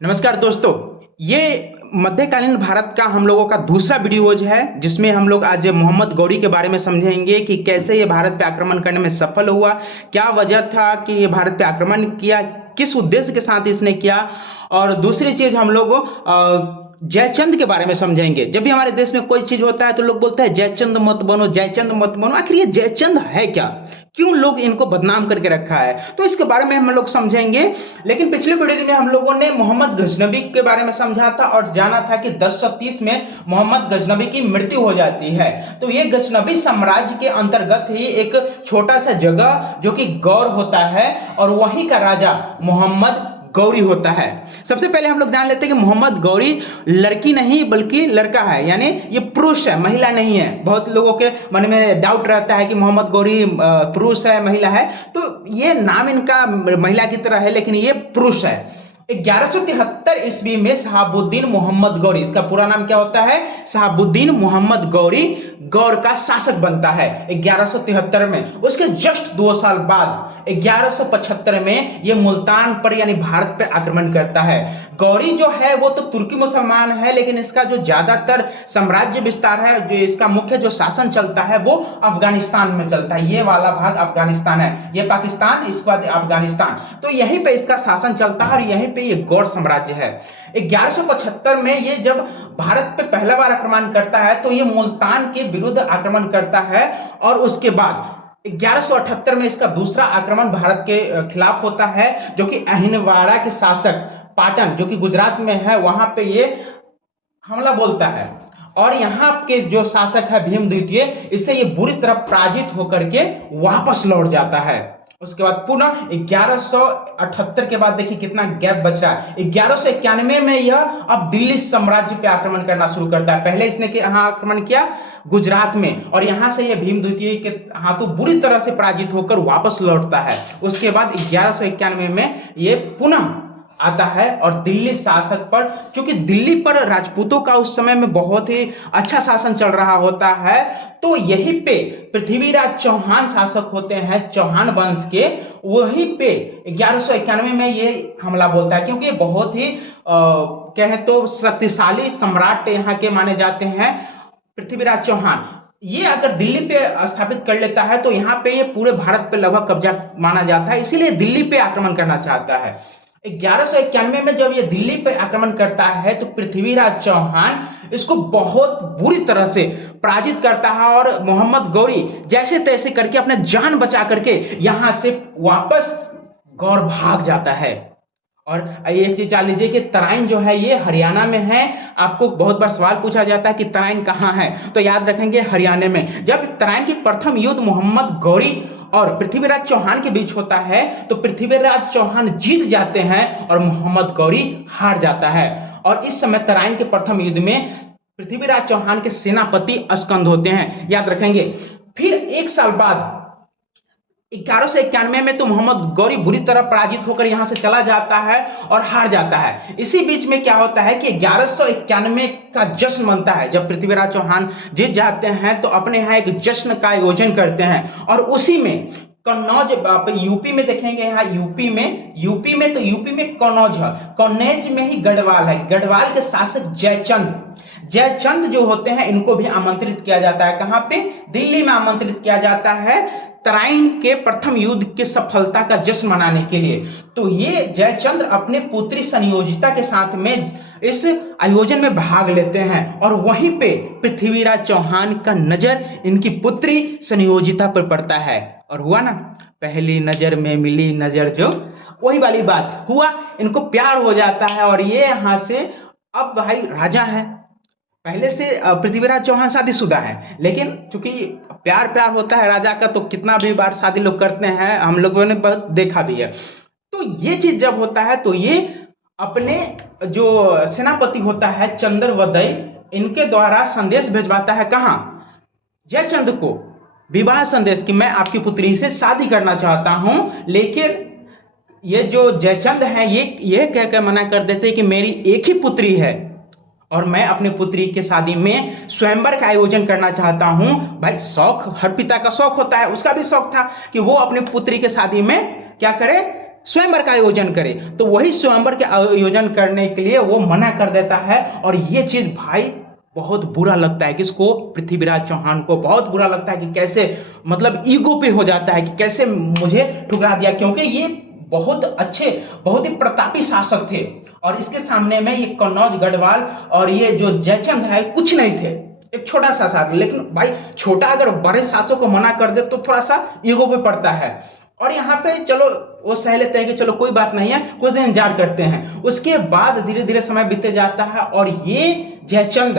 नमस्कार दोस्तों। ये मध्यकालीन भारत का हम लोगों का दूसरा वीडियोज है जिसमें हम लोग आज मोहम्मद गौरी के बारे में समझेंगे कि कैसे ये भारत पे आक्रमण करने में सफल हुआ, क्या वजह था कि ये भारत पे आक्रमण किया, किस उद्देश्य के साथ इसने किया। और दूसरी चीज हम लोग जयचंद के बारे में समझेंगे। जब भी हमारे देश में कोई चीज होता है तो लोग बोलते हैं जयचंद मत बनो, जयचंद मत बनो। आखिर ये जयचंद है क्या, क्यों लोग इनको बदनाम करके रखा है, तो इसके बारे में हम लोग समझेंगे। लेकिन पिछले वीडियो में हम लोगों ने मोहम्मद गजनबी के बारे में समझा था और जाना था कि 1030 में मोहम्मद गजनबी की मृत्यु हो जाती है। तो ये गजनबी साम्राज्य के अंतर्गत ही एक छोटा सा जगह जो कि गौर होता है और वहीं का राजा मोहम्मद गौरी होता है। सबसे पहले हम लोग जान लेते हैं कि मोहम्मद गौरी लड़की नहीं बल्कि लड़का है, यानी ये पुरुष है, महिला नहीं है। बहुत लोगों के मन में डाउट रहता है कि मोहम्मद गौरी पुरुष है महिला है, तो ये नाम इनका महिला की तरह है लेकिन ये पुरुष है। 1173 ईस्वी में शहाबुद्दीन मोहम्मद गौरी, इसका पूरा नाम क्या होता है, शहाबुद्दीन मोहम्मद गौरी गौर का शासक बनता है 1173 में। उसके जस्ट 2 साल बाद 1175 में यह मुल्तान पर यानी भारत पर आक्रमण करता है। गौरी जो है वो तो तुर्की मुसलमान है, लेकिन इसका जो ज्यादातर साम्राज्य विस्तार है, जो इसका मुख्य जो शासन चलता है वो अफगानिस्तान में चलता है। ये वाला भाग अफगानिस्तान है, ये पाकिस्तान, इसके बाद अफगानिस्तान, तो यहीं पे इसका शासन चलता है और यहीं पे ये गौर साम्राज्य है। 1175 में ये जब भारत पे पहला बार आक्रमण करता है तो ये मुल्तान के विरुद्ध आक्रमण करता है और उसके बाद 1178 में इसका दूसरा आक्रमण भारत के खिलाफ होता है, जो कि अहिनवाड़ा के शासक पाटन जो कि गुजरात में है वहां पे ये हमला बोलता है और यहाँ के जो शासक है भीम द्वितीय, इससे ये बुरी तरह पराजित होकर के वापस लौट जाता है। उसके बाद पुनः 1178 के बाद देखिए कितना गैप बच रहा है। 1191 में यह अब दिल्ली साम्राज्य पे आक्रमण करना शुरू करता है। पहले इसने यहाँ आक्रमण किया गुजरात में और यहां से यह भीम द्वितीय के हाथों बुरी तरह से पराजित होकर वापस लौटता है। उसके बाद 1191 में यह पुनः आता है और दिल्ली शासक पर, क्योंकि दिल्ली पर राजपूतों का उस समय में बहुत ही अच्छा शासन चल रहा होता है, तो यहीं पे पृथ्वीराज चौहान शासक होते हैं चौहान वंश के, वहीं पे 1191 में ये हमला बोलता है, क्योंकि बहुत ही कहें तो शक्तिशाली सम्राट यहाँ के माने जाते हैं पृथ्वीराज चौहान। ये अगर दिल्ली पे स्थापित कर लेता है तो यहाँ पे ये पूरे भारत पे लगभग कब्जा माना जाता है, इसीलिए दिल्ली पे आक्रमण करना चाहता है। 1191 में जब ये दिल्ली पे आक्रमण करता है तो पृथ्वीराज चौहान इसको बहुत बुरी तरह से पराजित करता है और मोहम्मद गौरी जैसे तैसे करके अपने जान बचा करके यहां से वापस गौर भाग जाता है। और एक चीज जान लीजिए कि तराइन जो है ये हरियाणा में है। आपको बहुत बार सवाल पूछा जाता है कि तराइन कहां है, तो याद रखेंगे हरियाणा में। जब तराइन की प्रथम युद्ध मोहम्मद गौरी और पृथ्वीराज चौहान के बीच होता है तो पृथ्वीराज चौहान जीत जाते हैं और मोहम्मद गौरी हार जाता है। और इस समय तराइन के प्रथम युद्ध में पृथ्वीराज चौहान के सेनापति अस्कंद होते हैं, याद रखेंगे। फिर 1 साल बाद 1191 में तो मोहम्मद गौरी बुरी तरह पराजित होकर यहां से चला जाता है और हार जाता है। इसी बीच में क्या होता है कि 1191 का जश्न मनता है। जब पृथ्वीराज चौहान जीत जाते हैं तो अपने यहाँ एक जश्न का आयोजन करते हैं और उसी में कन्नौज, आप यूपी में देखेंगे, यहाँ यूपी में कन्नौज है, कन्नौज में ही गढ़वाल है। गढ़वाल के शासक जयचंद जो होते हैं इनको भी आमंत्रित किया जाता है। कहां पे, दिल्ली में आमंत्रित किया जाता है तराइन के प्रथम युद्ध के सफलता का जश्न मनाने के लिए। तो ये जयचंद्र अपने पुत्री संयोजिता के साथ में इस आयोजन में भाग लेते हैं और वहीं पे पृथ्वीराज चौहान का नजर इनकी पुत्री संयोजिता पर पड़ता है और हुआ ना, पहली नजर में मिली नजर, जो वही वाली बात हुआ, इनको प्यार हो जाता है और ये यहां से अब भाई राजा है। पहले से पृथ्वीराज चौहान शादीशुदा है, लेकिन चूंकि प्यार होता है राजा का तो कितना भी बार शादी लोग करते हैं, हम लोगों ने बहुत देखा भी है। तो ये चीज जब होता है तो ये अपने जो सेनापति होता है चंद्रवदय, इनके द्वारा संदेश भेजवाता है, कहां, जयचंद को विवाह संदेश कि मैं आपकी पुत्री से शादी करना चाहता हूं। लेकिन ये जो जयचंद है ये कहकर मना कर देते हैं कि मेरी एक ही पुत्री है और मैं अपनी पुत्री के शादी में स्वयंवर का आयोजन करना चाहता हूं। भाई शौक हर पिता का शौक होता है, उसका भी शौक था कि वो अपनी पुत्री के शादी में क्या करे, स्वयंवर का आयोजन करे, तो वही स्वयंवर के आयोजन करने के लिए वो मना कर देता है। और ये चीज भाई बहुत बुरा लगता है, किसको? पृथ्वीराज चौहान को बहुत बुरा लगता है कि कैसे मतलब ईगो पे हो जाता है कि कैसे मुझे ठुकरा दिया, क्योंकि ये बहुत अच्छे बहुत ही प्रतापी शासक थे और इसके सामने में ये कन्नौज गढ़वाल और ये जो जयचंद है कुछ नहीं थे, एक छोटा सा शासक। लेकिन भाई छोटा अगर बड़े शासक को मना कर दे तो थोड़ा सा ईगो पे पड़ता है। और यहाँ पे चलो वो सह लेते हैं कि चलो कोई बात नहीं है, कुछ दिन इंतजार करते हैं। उसके बाद धीरे धीरे समय बीते जाता है और ये जयचंद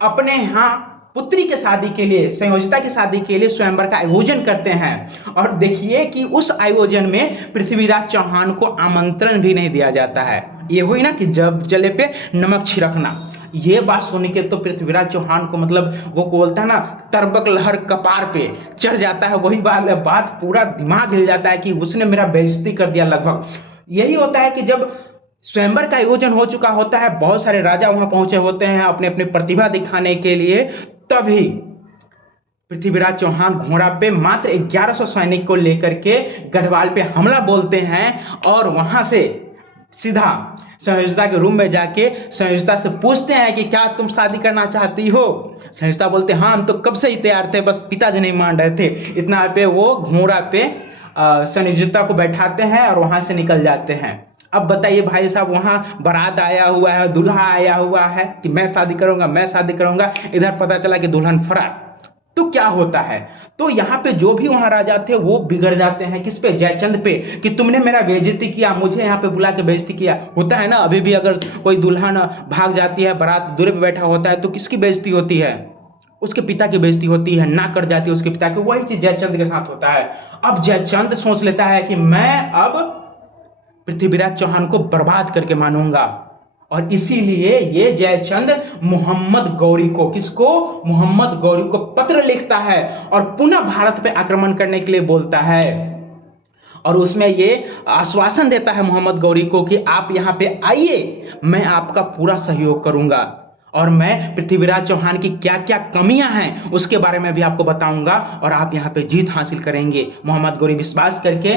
अपने यहाँ पुत्री के शादी के लिए, संयोजिता की शादी के लिए स्वयंवर का आयोजन करते हैं। और देखिए कि उस आयोजन में पृथ्वीराज चौहान को आमंत्रण भी नहीं दिया जाता है। ये हुई ना कि जब जले पे नमक छिड़कना। ये बात सुन के तो पृथ्वीराज चौहान को मतलब वो बोलता है ना, तरबक लहर कपार पे चढ़ जाता है। वही बात पूरा दिमाग हिल जाता है कि उसने मेरा बेइज्जती कर दिया लगभग। यही होता है कि जब स्वयंवर का आयोजन हो चुका होता है, बहुत सारे राजा वहां पहुंचे होते हैं अपने अपने प्रतिभा दिखाने के लिए, तभी पृथ्वीराज चौहान घोड़ा पे मात्र 1100 सैनिक को लेकर के गढ़वाल पे हमला बोलते हैं। और वहां से सीधा संयोजिता के रूम में जाके संयोजिता से पूछते हैं कि क्या तुम शादी करना चाहती हो? संयोजिता बोलते हैं हाँ, हम तो कब से ही तैयार थे, बस पिताजी नहीं मान रहे थे। इतना पे वो घोड़ा पे संयोजिता को बैठाते हैं और वहां से निकल जाते हैं। अब बताइए भाई साहब, वहां बारात आया हुआ है, दूल्हा आया हुआ है कि मैं शादी करूंगा मैं शादी करूंगा, इधर पता चला कि दुल्हन फरार। तो क्या होता है? तो यहाँ पे जो भी वहां राजा थे वो बिगड़ जाते हैं। किस पे? जयचंद पे, कि तुमने मेरा बेइज्जती किया, मुझे यहाँ पे बुला के बेइज्जती किया। होता है ना अभी भी, अगर कोई दुल्हन भाग जाती है, बारात दूर पे बैठा होता है तो किसकी बेइज्जती होती है? उसके पिता की बेइज्जती होती है, ना कर जाती है उसके पिता की। वही चीज जयचंद के साथ होता है। अब जयचंद सोच लेता है कि मैं अब पृथ्वीराज चौहान को बर्बाद करके मानूंगा। और इसीलिए ये जयचंद मोहम्मद गौरी को, किसको? मोहम्मद गौरी को पत्र लिखता है और पुनः भारत पे आक्रमण करने के लिए बोलता है। और उसमें ये आश्वासन देता है मोहम्मद गौरी को कि आप यहाँ पे आइए, मैं आपका पूरा सहयोग करूंगा और मैं पृथ्वीराज चौहान की क्या क्या कमियां हैं उसके बारे में भी आपको बताऊंगा और आप यहाँ पे जीत हासिल करेंगे। मोहम्मद गौरी विश्वास करके,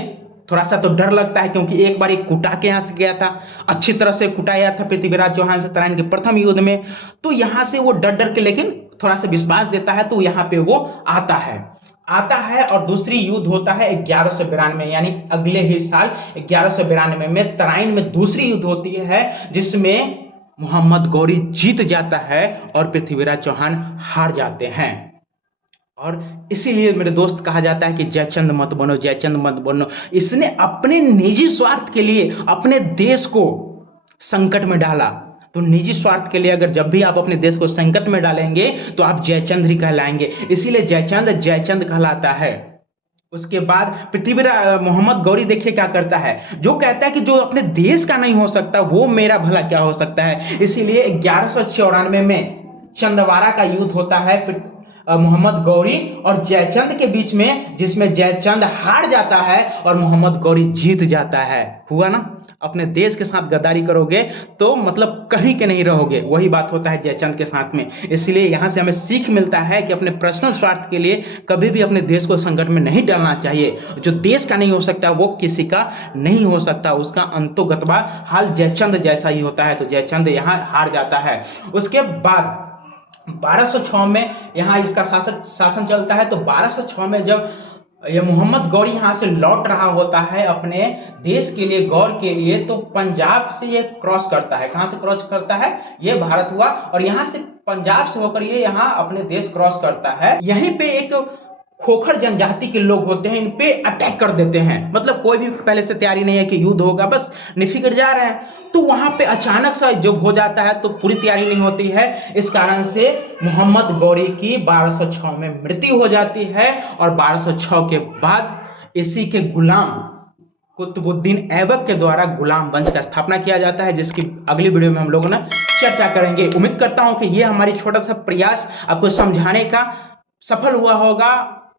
थोड़ा सा तो डर लगता है क्योंकि एक बार एक कुटा के यहाँ से गया था, अच्छी तरह से कुटाया था पृथ्वीराज चौहान से तराइन के प्रथम युद्ध में। तो यहाँ से वो डर डर के लेकिन थोड़ा सा विश्वास देता है, तो यहाँ पे वो आता है और दूसरी युद्ध होता है 1192, यानी अगले ही साल 1192 में तराइन में दूसरी युद्ध होती है जिसमें मोहम्मद गौरी जीत जाता है और पृथ्वीराज चौहान हार जाते हैं। और इसीलिए मेरे दोस्त कहा जाता है कि जयचंद मत बनो, जयचंद मत बनो। इसने अपने निजी स्वार्थ के लिए अपने देश को संकट में डाला। तो निजी स्वार्थ के लिए अगर जब भी आप अपने देश को संकट में डालेंगे तो आप जयचंद ही कहलाएंगे। इसीलिए जयचंद जयचंद कहलाता है। उसके बाद पृथ्वीराज मोहम्मद गौरी देखिए क्या करता है, जो कहता है कि जो अपने देश का नहीं हो सकता वो मेरा भला क्या हो सकता है। इसीलिए 1194 में चंदवारा का युद्ध होता है मोहम्मद गौरी और जयचंद के बीच में, जिसमें जयचंद हार जाता है और मोहम्मद गौरी जीत जाता है। हुआ ना, अपने देश के साथ गद्दारी करोगे तो मतलब कहीं के नहीं रहोगे। वही बात होता है जयचंद के साथ में। इसलिए यहाँ से हमें सीख मिलता है कि अपने पर्सनल स्वार्थ के लिए कभी भी अपने देश को संकट में नहीं डालना चाहिए। जो देश का नहीं हो सकता वो किसी का नहीं हो सकता, उसका अंतोगतवा हाल जयचंद जैसा ही होता है। तो जयचंद यहाँ हार जाता है। उसके बाद 1206 में यहाँ इसका शासन चलता है। तो 1206 में जब ये मोहम्मद गौरी यहाँ से लौट रहा होता है अपने देश के लिए, गौर के लिए, तो पंजाब से ये क्रॉस करता है। कहाँ से क्रॉस करता है? ये भारत हुआ और यहाँ से पंजाब से होकर ये यहाँ अपने देश क्रॉस करता है। यहीं पे एक खोखर जनजाति के लोग होते हैं, इन पे अटैक कर देते हैं। मतलब कोई भी पहले से तैयारी नहीं है कि युद्ध होगा, बस निफिकर जा रहे हैं। तो वहां पे अचानक से जब हो जाता है तो पूरी तैयारी नहीं होती है। इस कारण से मोहम्मद गौरी की 1206 में मृत्यु हो जाती है और 1206 के बाद इसी के गुलाम कुतुबुद्दीन ऐबक के द्वारा गुलाम वंश का स्थापना किया जाता है, जिसकी अगली वीडियो में हम लोगों ने चर्चा करेंगे। उम्मीद करता हूं कि ये हमारी छोटा सा प्रयास आपको समझाने का सफल हुआ होगा।